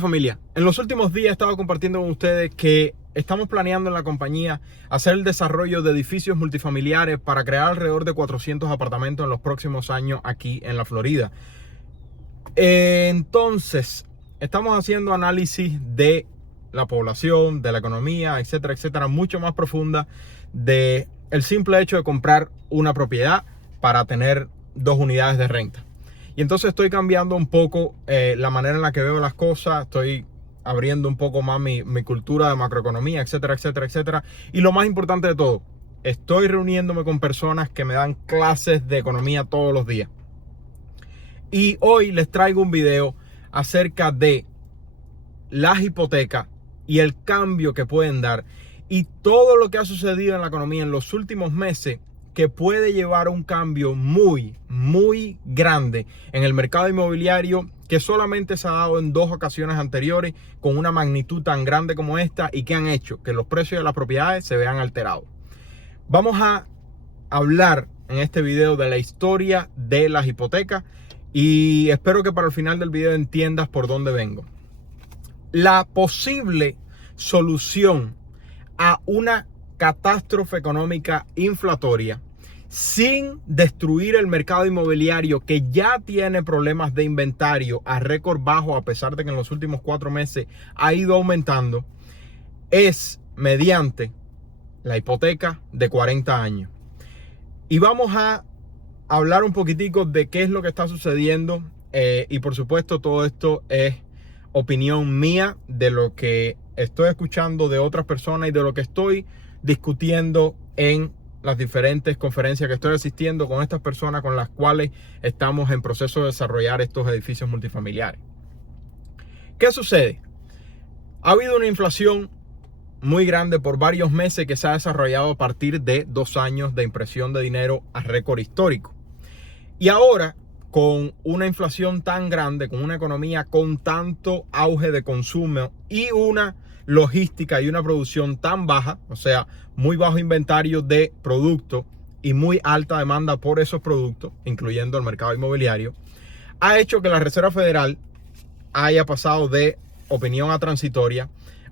Familia, en los últimos días he estado compartiendo con ustedes que estamos planeando en la compañía hacer el desarrollo de edificios multifamiliares para crear alrededor de 400 apartamentos en los próximos años aquí en la Florida. Entonces, estamos haciendo análisis de la población, de la economía, etcétera, etcétera, mucho más profunda de el simple hecho de comprar una propiedad para tener 2 unidades de renta. Y entonces estoy cambiando un poco la manera en la que veo las cosas, estoy abriendo un poco más mi cultura de macroeconomía, etcétera, etcétera, etcétera. Y lo más importante de todo, estoy reuniéndome con personas que me dan clases de economía todos los días. Y hoy les traigo un video acerca de las hipotecas y el cambio que pueden dar y todo lo que ha sucedido en la economía en los últimos meses que puede llevar a un cambio muy grande en el mercado inmobiliario que solamente se ha dado en 2 ocasiones anteriores con una magnitud tan grande como esta y que han hecho que los precios de las propiedades se vean alterados. Vamos a hablar en este video de la historia de las hipotecas y espero que para el final del video entiendas por dónde vengo. La posible solución a una catástrofe económica inflatoria sin destruir el mercado inmobiliario que ya tiene problemas de inventario a récord bajo, a pesar de que en los últimos 4 meses ha ido aumentando, es mediante la hipoteca de 40 años. Y vamos a hablar un poquitico de qué es lo que está sucediendo y por supuesto todo esto es opinión mía, de lo que estoy escuchando de otras personas y de lo que estoy discutiendo en las diferentes conferencias que estoy asistiendo con estas personas con las cuales estamos en proceso de desarrollar estos edificios multifamiliares. ¿Qué sucede? Ha habido una inflación muy grande por varios meses que se ha desarrollado a partir de 2 años de impresión de dinero a récord histórico. Y ahora, con una inflación tan grande, con una economía con tanto auge de consumo y una logística y una producción tan baja, o sea, muy bajo inventario de productos y muy alta demanda por esos productos, incluyendo el mercado inmobiliario, ha hecho que la Reserva Federal haya pasado de opinión a transitoria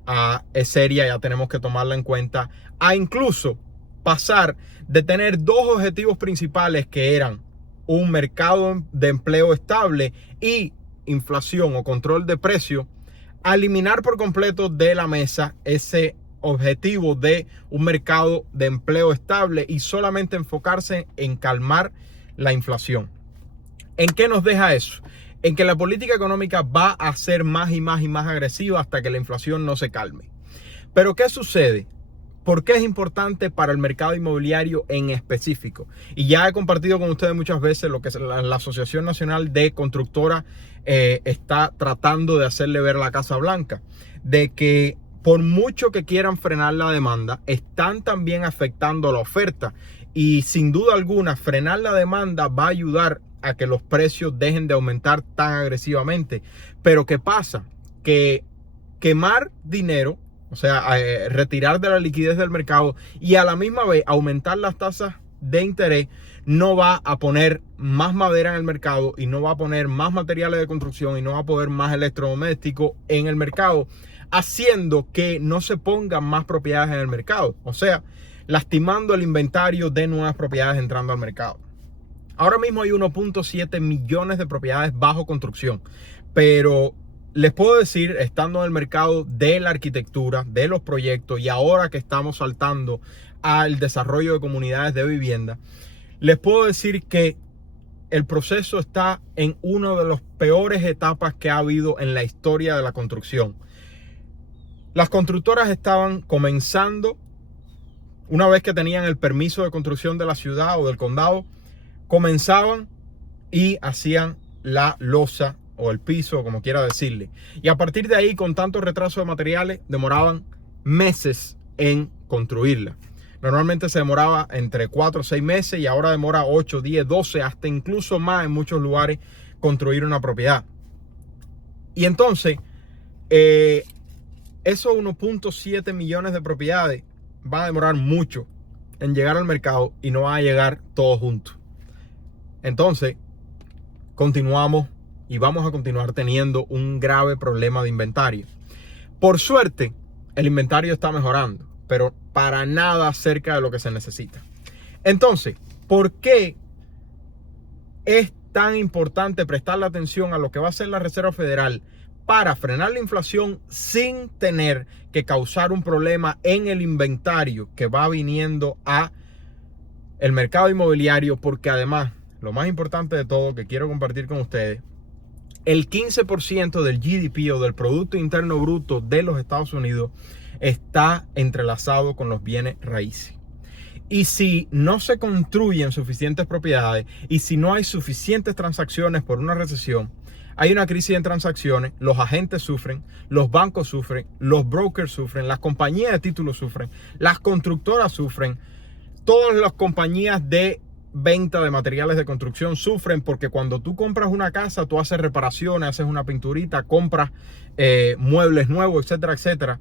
a es seria, ya tenemos que tomarla en cuenta, a incluso pasar de tener 2 objetivos principales que eran un mercado de empleo estable y inflación o control de precios, a eliminar por completo de la mesa ese objetivo de un mercado de empleo estable y solamente enfocarse en calmar la inflación. ¿En qué nos deja eso? En que la política económica va a ser más y más agresiva hasta que la inflación no se calme. Pero ¿qué sucede? ¿Por qué es importante para el mercado inmobiliario en específico? Y ya he compartido con ustedes muchas veces lo que la Asociación Nacional de Constructoras está tratando de hacerle ver a la Casa Blanca, de que por mucho que quieran frenar la demanda, están también afectando la oferta. Y sin duda alguna, frenar la demanda va a ayudar a que los precios dejen de aumentar tan agresivamente. Pero ¿qué pasa? Que quemar dinero, o sea, retirar de la liquidez del mercado y a la misma vez aumentar las tasas de interés, no va a poner más madera en el mercado y no va a poner más materiales de construcción y no va a poner más electrodomésticos en el mercado, haciendo que no se pongan más propiedades en el mercado. O sea, lastimando el inventario de nuevas propiedades entrando al mercado. Ahora mismo hay 1.7 millones de propiedades bajo construcción, pero les puedo decir, estando en el mercado de la arquitectura, de los proyectos y ahora que estamos saltando al desarrollo de comunidades de vivienda, les puedo decir que el proceso está en una de las peores etapas que ha habido en la historia de la construcción. Las constructoras estaban comenzando, una vez que tenían el permiso de construcción de la ciudad o del condado, comenzaban y hacían la losa o el piso, como quiera decirle. Y a partir de ahí, con tanto retraso de materiales, demoraban meses en construirla. Normalmente se demoraba entre 4 o 6 meses y ahora demora 8, 10, 12, hasta incluso más en muchos lugares construir una propiedad. Y entonces, esos 1.7 millones de propiedades van a demorar mucho en llegar al mercado y no van a llegar todos juntos. Entonces, continuamos y vamos a continuar teniendo un grave problema de inventario. Por suerte, el inventario está mejorando, pero para nada cerca de lo que se necesita. Entonces, ¿por qué es tan importante prestarle atención a lo que va a hacer la Reserva Federal para frenar la inflación sin tener que causar un problema en el inventario que va viniendo a el mercado inmobiliario? Porque además, lo más importante de todo que quiero compartir con ustedes, el 15% del GDP o del Producto Interno Bruto de los Estados Unidos está entrelazado con los bienes raíces. Y si no se construyen suficientes propiedades y si no hay suficientes transacciones por una recesión, hay una crisis en transacciones, los agentes sufren, los bancos sufren, los brokers sufren, las compañías de títulos sufren, las constructoras sufren, todas las compañías de venta de materiales de construcción sufren, porque cuando tú compras una casa, tú haces reparaciones, haces una pinturita, compras muebles nuevos, etcétera, etcétera.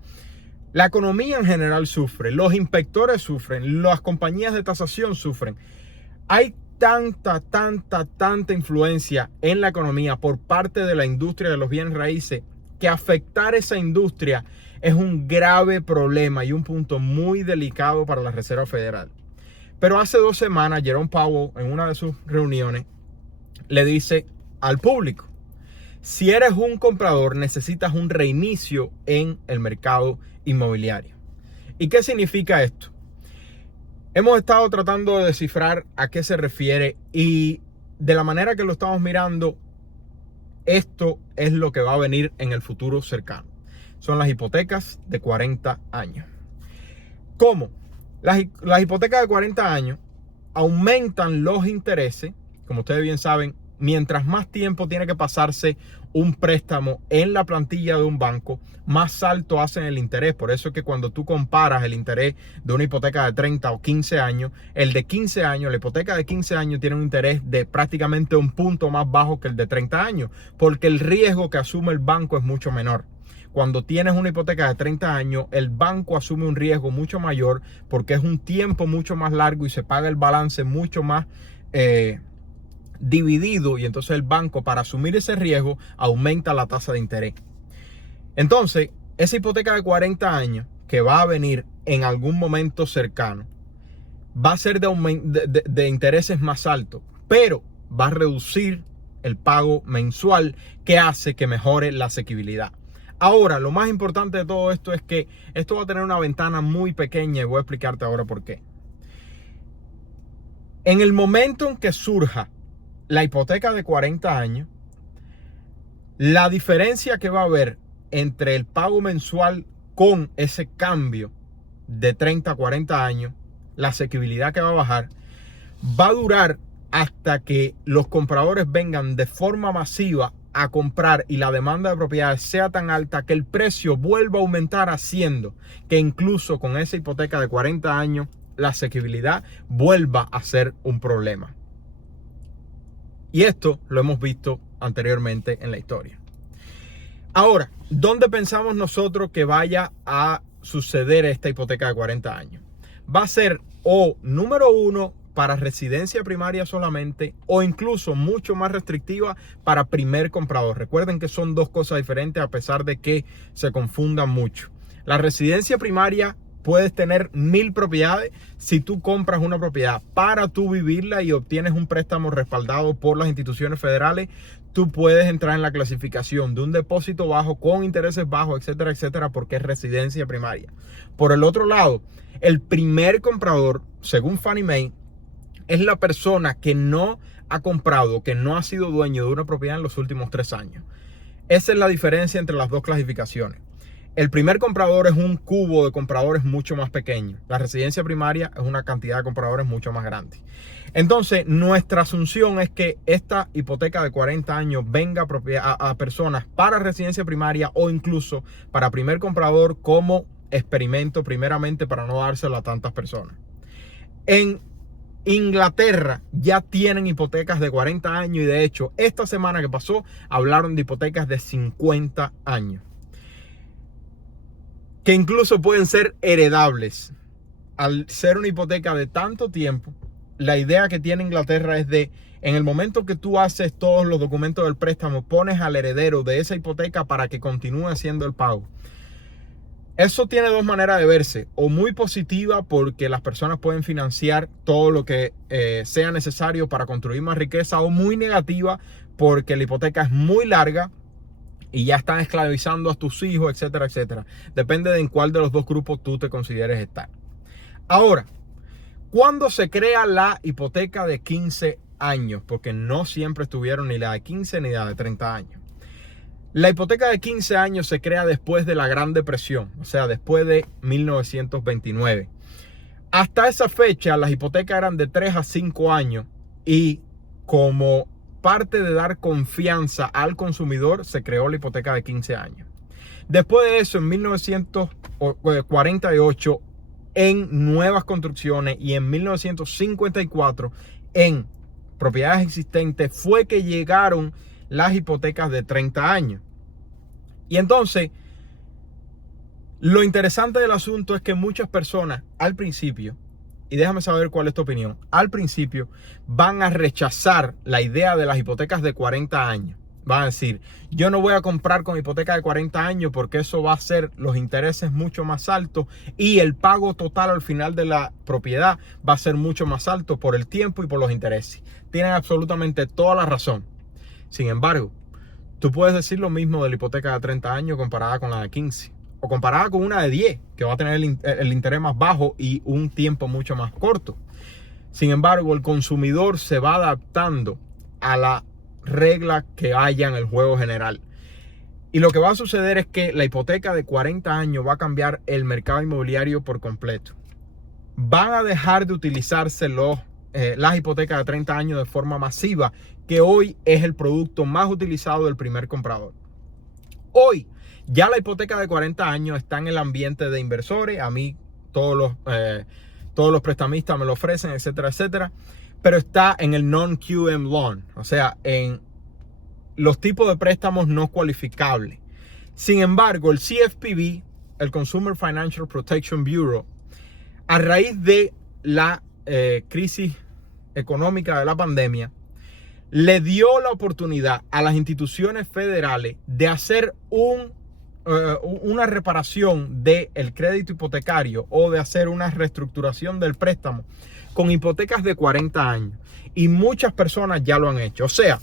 La economía en general sufre, los inspectores sufren, las compañías de tasación sufren. Hay tanta influencia en la economía por parte de la industria de los bienes raíces que afectar esa industria es un grave problema y un punto muy delicado para la Reserva Federal. Pero hace 2 semanas, Jerome Powell, en una de sus reuniones, le dice al público: si eres un comprador, necesitas un reinicio en el mercado inmobiliario. ¿Y qué significa esto? Hemos estado tratando de descifrar a qué se refiere, y de la manera que lo estamos mirando, esto es lo que va a venir en el futuro cercano. Son las hipotecas de 40 años. ¿Cómo? Las hipotecas de 40 años aumentan los intereses, como ustedes bien saben. Mientras más tiempo tiene que pasarse un préstamo en la plantilla de un banco, más alto hacen el interés. Por eso es que cuando tú comparas el interés de una hipoteca de 30 o 15 años, el de 15 años, la hipoteca de 15 años tiene un interés de prácticamente un punto más bajo que el de 30 años, porque el riesgo que asume el banco es mucho menor. Cuando tienes una hipoteca de 30 años, el banco asume un riesgo mucho mayor porque es un tiempo mucho más largo y se paga el balance mucho más dividido, y entonces el banco, para asumir ese riesgo, aumenta la tasa de interés. Entonces, esa hipoteca de 40 años que va a venir en algún momento cercano va a ser de intereses más altos, pero va a reducir el pago mensual, que hace que mejore la asequibilidad. Ahora, lo más importante de todo esto es que esto va a tener una ventana muy pequeña, y voy a explicarte ahora por qué. En el momento en que surja la hipoteca de 40 años, la diferencia que va a haber entre el pago mensual con ese cambio de 30 a 40 años, la asequibilidad que va a bajar, va a durar hasta que los compradores vengan de forma masiva a comprar y la demanda de propiedades sea tan alta que el precio vuelva a aumentar, haciendo que incluso con esa hipoteca de 40 años la asequibilidad vuelva a ser un problema. Y esto lo hemos visto anteriormente en la historia. Ahora, ¿dónde pensamos nosotros que vaya a suceder esta hipoteca de 40 años? Va a ser número 1, para residencia primaria solamente, o incluso mucho más restrictiva para primer comprador. Recuerden que son dos cosas diferentes, a pesar de que se confundan mucho. La residencia primaria, puedes tener 1000 propiedades. Si tú compras una propiedad para tú vivirla y obtienes un préstamo respaldado por las instituciones federales, tú puedes entrar en la clasificación de un depósito bajo con intereses bajos, etcétera, etcétera, porque es residencia primaria. Por el otro lado, el primer comprador, según Fannie Mae, es la persona que no ha comprado, que no ha sido dueño de una propiedad en los últimos 3 años. Esa es la diferencia entre las dos clasificaciones. El primer comprador es un cubo de compradores mucho más pequeño. La residencia primaria es una cantidad de compradores mucho más grande. Entonces, nuestra asunción es que esta hipoteca de 40 años venga a personas para residencia primaria, o incluso para primer comprador, como experimento, primeramente para no dárselo a tantas personas. En Inglaterra ya tienen hipotecas de 40 años, y de hecho, esta semana que pasó hablaron de hipotecas de 50 años. Que incluso pueden ser heredables. Al ser una hipoteca de tanto tiempo, la idea que tiene Inglaterra es de En el momento que tú haces todos los documentos del préstamo, pones al heredero de esa hipoteca para que continúe haciendo el pago. Eso tiene dos maneras de verse, o muy positiva porque las personas pueden financiar todo lo que sea necesario para construir más riqueza, o muy negativa porque la hipoteca es muy larga y ya están esclavizando a tus hijos, etcétera, etcétera. Depende de en cuál de los dos grupos tú te consideres estar. Ahora, ¿cuándo se crea la hipoteca de 15 años? Porque no siempre estuvieron ni la de 15 ni la de 30 años. La hipoteca de 15 años se crea después de la Gran Depresión, o sea, después de 1929. Hasta esa fecha, las hipotecas eran de 3 a 5 años y como parte de dar confianza al consumidor, se creó la hipoteca de 15 años. Después de eso, en 1948, en nuevas construcciones y en 1954, en propiedades existentes, fue que llegaron las hipotecas de 30 años. Y entonces, lo interesante del asunto es que muchas personas al principio, y déjame saber cuál es tu opinión, al principio van a rechazar la idea de las hipotecas de 40 años. Van a decir, yo no voy a comprar con hipoteca de 40 años porque eso va a ser los intereses mucho más altos y el pago total al final de la propiedad va a ser mucho más alto por el tiempo y por los intereses. Tienen absolutamente toda la razón. Sin embargo, tú puedes decir lo mismo de la hipoteca de 30 años comparada con la de 15. O comparada con una de 10, que va a tener el interés más bajo y un tiempo mucho más corto. Sin embargo, el consumidor se va adaptando a la regla que haya en el juego general. Y lo que va a suceder es que la hipoteca de 40 años va a cambiar el mercado inmobiliario por completo. Van a dejar de utilizarse las hipotecas de 30 años de forma masiva, que hoy es el producto más utilizado del primer comprador. Hoy ya la hipoteca de 40 años está en el ambiente de inversores. A mí todos los prestamistas me lo ofrecen, etcétera, etcétera. Pero está en el non-QM loan, o sea, en los tipos de préstamos no cualificables. Sin embargo, el CFPB, el Consumer Financial Protection Bureau, a raíz de la crisis económica de la pandemia, le dio la oportunidad a las instituciones federales de hacer una reparación del crédito hipotecario o de hacer una reestructuración del préstamo con hipotecas de 40 años. Y muchas personas ya lo han hecho. O sea,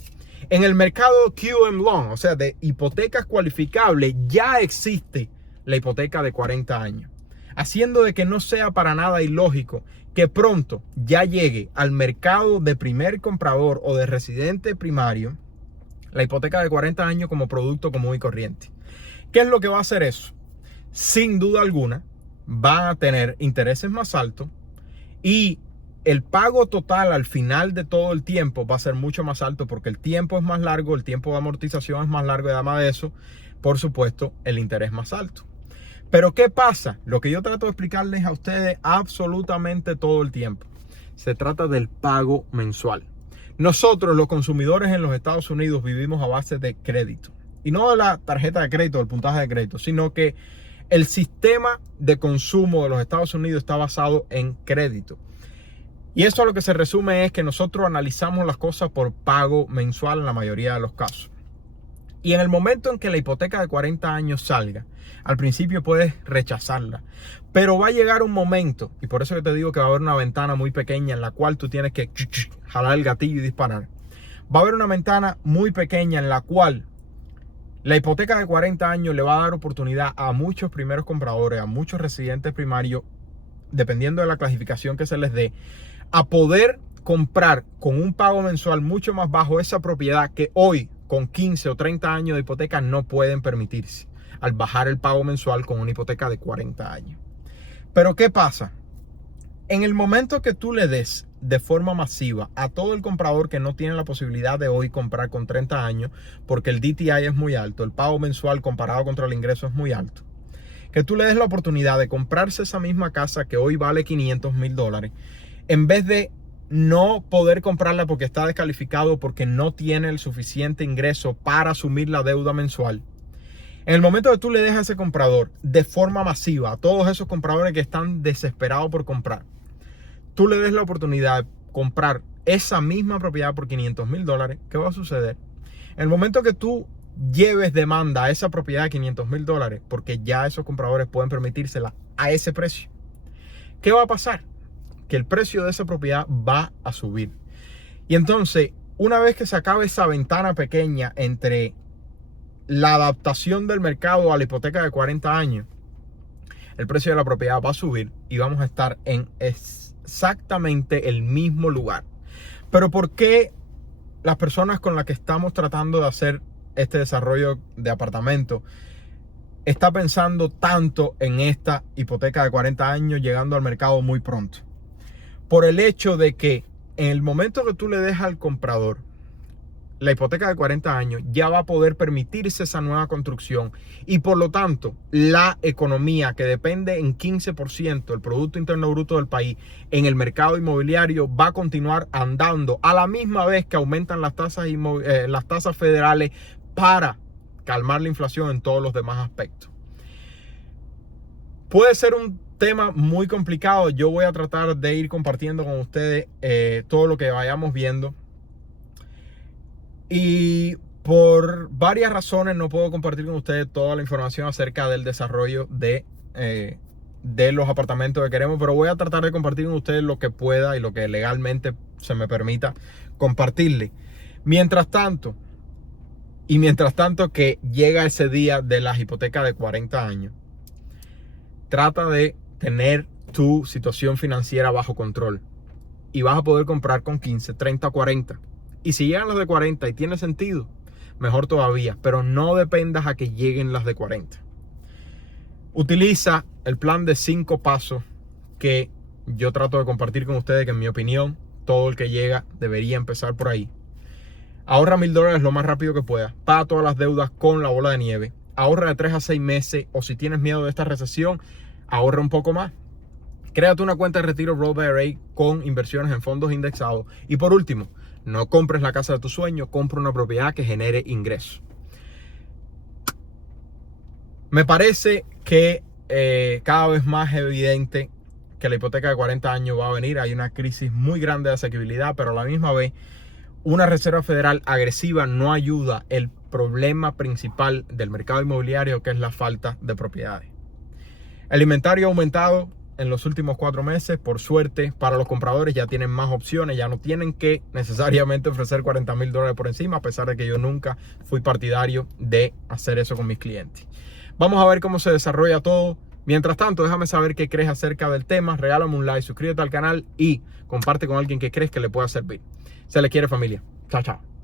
en el mercado QM Loan, o sea, de hipotecas cualificables, ya existe la hipoteca de 40 años. Haciendo de que no sea para nada ilógico que pronto ya llegue al mercado de primer comprador o de residente primario la hipoteca de 40 años como producto común y corriente. ¿Qué es lo que va a hacer eso? Sin duda alguna, van a tener intereses más altos y el pago total al final de todo el tiempo va a ser mucho más alto porque el tiempo es más largo, el tiempo de amortización es más largo y además de eso, por supuesto, el interés más alto. Pero ¿qué pasa? Lo que yo trato de explicarles a ustedes absolutamente todo el tiempo. Se trata del pago mensual. Nosotros, los consumidores en los Estados Unidos, vivimos a base de crédito. Y no de la tarjeta de crédito, del puntaje de crédito, sino que el sistema de consumo de los Estados Unidos está basado en crédito. Y eso a lo que se resume es que nosotros analizamos las cosas por pago mensual en la mayoría de los casos. Y en el momento en que la hipoteca de 40 años salga, al principio puedes rechazarla. Pero va a llegar un momento, y por eso yo te digo que va a haber una ventana muy pequeña en la cual tú tienes que jalar el gatillo y disparar. Va a haber una ventana muy pequeña en la cual la hipoteca de 40 años le va a dar oportunidad a muchos primeros compradores, a muchos residentes primarios, dependiendo de la clasificación que se les dé, a poder comprar con un pago mensual mucho más bajo esa propiedad que hoy, con 15 o 30 años de hipoteca, no pueden permitirse al bajar el pago mensual con una hipoteca de 40 años. Pero ¿qué pasa? En el momento que tú le des de forma masiva a todo el comprador que no tiene la posibilidad de hoy comprar con 30 años, porque el DTI es muy alto, el pago mensual comparado contra el ingreso es muy alto, que tú le des la oportunidad de comprarse esa misma casa que hoy vale $500,000, en vez de no poder comprarla porque está descalificado, porque no tiene el suficiente ingreso para asumir la deuda mensual. En el momento que tú le dejas a ese comprador de forma masiva, a todos esos compradores que están desesperados por comprar, tú le des la oportunidad de comprar esa misma propiedad por $500,000, ¿qué va a suceder? En el momento que tú lleves demanda a esa propiedad de $500,000, porque ya esos compradores pueden permitírsela a ese precio, ¿qué va a pasar? Que el precio de esa propiedad va a subir. Y entonces, una vez que se acabe esa ventana pequeña entre la adaptación del mercado a la hipoteca de 40 años, el precio de la propiedad va a subir y vamos a estar en exactamente el mismo lugar. Pero ¿por qué las personas con las que estamos tratando de hacer este desarrollo de apartamento está pensando tanto en esta hipoteca de 40 años llegando al mercado muy pronto? Por el hecho de que en el momento que tú le dejas al comprador la hipoteca de 40 años, ya va a poder permitirse esa nueva construcción y por lo tanto la economía, que depende en 15% del Producto Interno Bruto del país en el mercado inmobiliario, va a continuar andando a la misma vez que aumentan las tasas federales para calmar la inflación en todos los demás aspectos. Puede ser un tema muy complicado. Yo voy a tratar de ir compartiendo con ustedes todo lo que vayamos viendo. Y por varias razones no puedo compartir con ustedes toda la información acerca del desarrollo de los apartamentos que queremos, pero voy a tratar de compartir con ustedes lo que pueda y lo que legalmente se me permita compartirle. Mientras tanto que llega ese día de las hipotecas de 40 años, trata de tener tu situación financiera bajo control y vas a poder comprar con 15, 30, 40. Y si llegan las de 40 y tiene sentido, mejor todavía, pero no dependas a que lleguen las de 40. Utiliza el plan de 5 pasos que yo trato de compartir con ustedes, que en mi opinión, todo el que llega debería empezar por ahí. Ahorra $1,000 lo más rápido que puedas. Paga todas las deudas con la bola de nieve. Ahorra de 3 a 6 meses, o si tienes miedo de esta recesión, ahorra un poco más. Créate una cuenta de retiro Roth IRA con inversiones en fondos indexados. Y por último, no compres la casa de tu sueño, compra una propiedad que genere ingresos. Me parece que cada vez más evidente que la hipoteca de 40 años va a venir. Hay una crisis muy grande de asequibilidad, pero a la misma vez una Reserva Federal agresiva no ayuda el problema principal del mercado inmobiliario, que es la falta de propiedades. El inventario ha aumentado en los últimos 4 meses. Por suerte, para los compradores ya tienen más opciones, ya no tienen que necesariamente ofrecer $40,000 por encima, a pesar de que yo nunca fui partidario de hacer eso con mis clientes. Vamos a ver cómo se desarrolla todo. Mientras tanto, déjame saber qué crees acerca del tema, regálame un like, suscríbete al canal y comparte con alguien que crees que le pueda servir. Se les quiere, familia. Chao, chao.